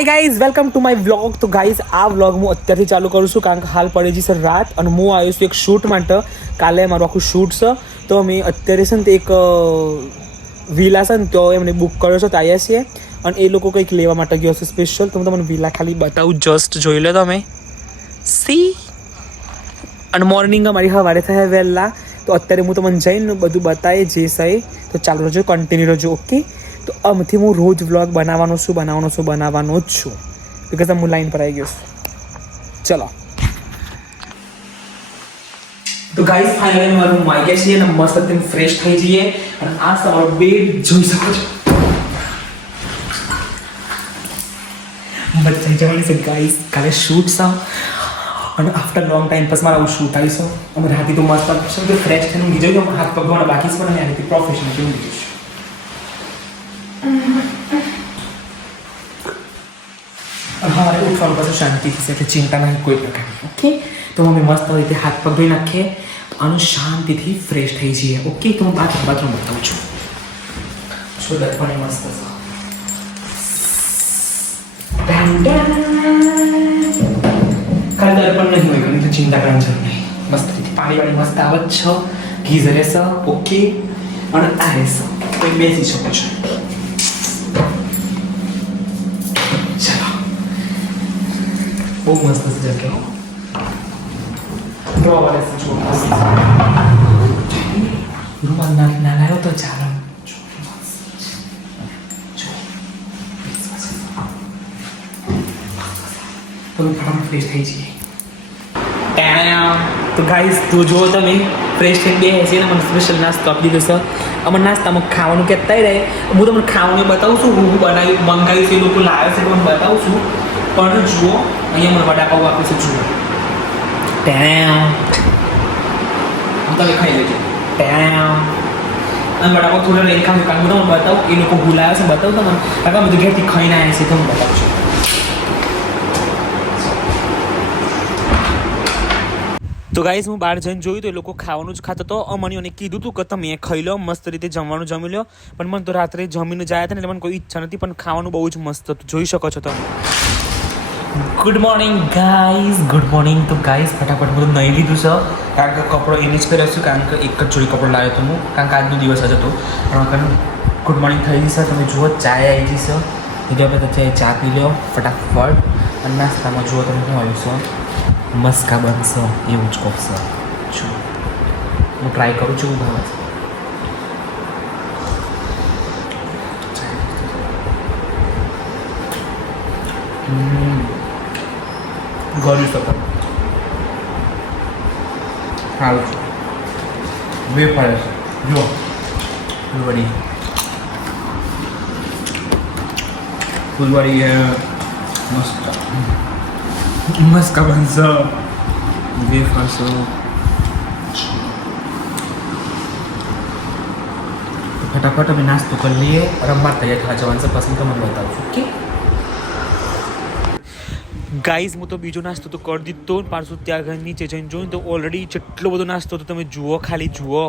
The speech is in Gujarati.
Hi guys, welcome to my vlog. તો ગાઈઝ, આ વ્લોગ હું અત્યારથી ચાલુ કરું છું કારણ કે હાલ પડી જશે રાત અને હું આવ્યો છું એક શૂટ માટે. કાલે મારું આખું શૂટ છે તો અમે અત્યારે છે ને તે એક વિલા છે ને તો એમને બુક કર્યો છે તો આવ્યા છીએ અને એ લોકો કંઈક લેવા માટે ગયો છે સ્પેશિયલ. તો હું તમને વિલા ખાલી બતાવું, જસ્ટ જોઈ લો તમે. સી અને મોર્નિંગ અમારી સવારે થાય વહેલા, તો અત્યારે હું તમને જઈને બધું બતાવે જે છે. તો ચાલો રહેજો, કન્ટિન્યુ રહેજો, ઓકે. તો આમથી હું રોજ વ્લોગ બનાવવાનો જ છું બિકોઝ હું લાઈન પર આવી ગયો છું. ચલો તો ગાઈઝ, ફાઇનલી મારું રૂમ આવી ગયા છીએ અને મસ્ત એકદમ ફ્રેશ થઈ જઈએ અને આ તમારો બેડ જોઈ શકો છો. બચ્ચા જવાની છે ગાઈઝ, કાલે શૂટ છે અને આફ્ટર લોંગ ટાઈમ પછી મારા શૂટ આવીશું. અમે રાતે તો મસ્ત ફ્રેશ થઈને ઊંઘી જઈએ. હાથ પગ ધોવાના બાકી છે પણ આ રીતે પ્રોફેશનલ ઊંઘી જઈશું. હા, ઉઠવાનું પાછું શાંતિથી છે એટલે ચિંતા નહીં કોઈ પ્રકારની, ઓકે. તો અમે મસ્ત રીતે હાથ પગ ધોઈ નાખીએ અને શાંતિથી ફ્રેશ થઈ જઈએ, ઓકે. તો હું બાથરૂમ બતાવું છું. શું દર્પણ મસ્ત છે. ખાલી દર્પણ નહીં હોય ઘણી તો ચિંતા કરવાની જરૂર નહીં. મસ્ત રીતે પાણી મસ્ત આવત છે, ગીઝર રહેશે, ઓકે. અને આ રહેશે, કોઈ બેસી શકો છો. બહુ મસ્ત છે જગ્યા. રૂમાલ ના લાવ્યો તો ચાલો. તો ફટાફટ ફ્રેશ થઈ જઈએ. તો ગાઈઝ, તો જુઓ તમે ફ્રેશ થઈને બે છે ને મને સ્પેશિયલ નાસ્તો આપી દીધો છે. અમારે નાસ્તામાં ખાવાનું કહેતા રહે. હું તમને ખાવાનું બતાવું છું, હું બનાવ્યું મંગાવ્યું છે, એ લોકો લાવ્યો છે મને બતાવું છું. પણ જુઓ અહીંયા મને વડાપાઉં આપે છે, જુઓ. તમે ખાઈ લેજો. અને વડાપાઉં થોડા લઈને ખાવું કારણ કે તમને બતાવું એ લોકો ભૂલાયા છે, બતાવું તમને કારણ કે બધું ઘેરથી ખાઈને આવ્યા છે તો હું બતાવું છું. તો ગાઈઝ, હું બહાર જઈને જોયું તો એ લોકો ખાવાનું જ ખાતો હતો. મને કીધું હતું કે તમે ખાઈ લો, મસ્ત રીતે જમવાનું જમી લો. પણ મને તો રાત્રે જમીને જાય હતા ને એટલે મને કોઈ ઈચ્છા નથી, પણ ખાવાનું બહુ જ મસ્ત હતું, જોઈ શકો છો તમે. Good morning guys, good morning. તો ગાઈઝ, ફટાફટ બધું નહીં લીધું છે કારણ કે કપડો એને જ પહેર્યો છું કારણ કે એક જ જોડી કપડો લાવ્યો હતો હું કારણ કે આજનો દિવસ જ હતો. પણ ગુડ મોર્નિંગ થઈ જશે. તમે જુઓ ચાય આવી જશે, એટલે આપણે ચા પી લો ફટાફટ. અને નાસ્તામાં જુઓ તમે શું આવ્યું છે, મસ્કા બનશે એવું જ કોપશે. છું હું ટ્રાય કરું છું, ભાવે છે. ગળ્યું સફર સારું છે. વેફર છે, જુઓ ફૂલવાડી મસ્ત મસ્કા બનશે વેફર છે. ફટાફટ અમે નાસ્તો કરી લઈએ, રમવા તૈયાર થવા જવાનું છે. પસંદ તમને બતાવું છું, ઓકે ગાઈઝ. હું તો બીજો નાસ્તો તો કરી દીધો પાછું ત્યાં ઘર નીચે જઈને જોઈને તો ઓલરેડી જેટલો બધો નાસ્તો તો તમે જુઓ, ખાલી જુઓ.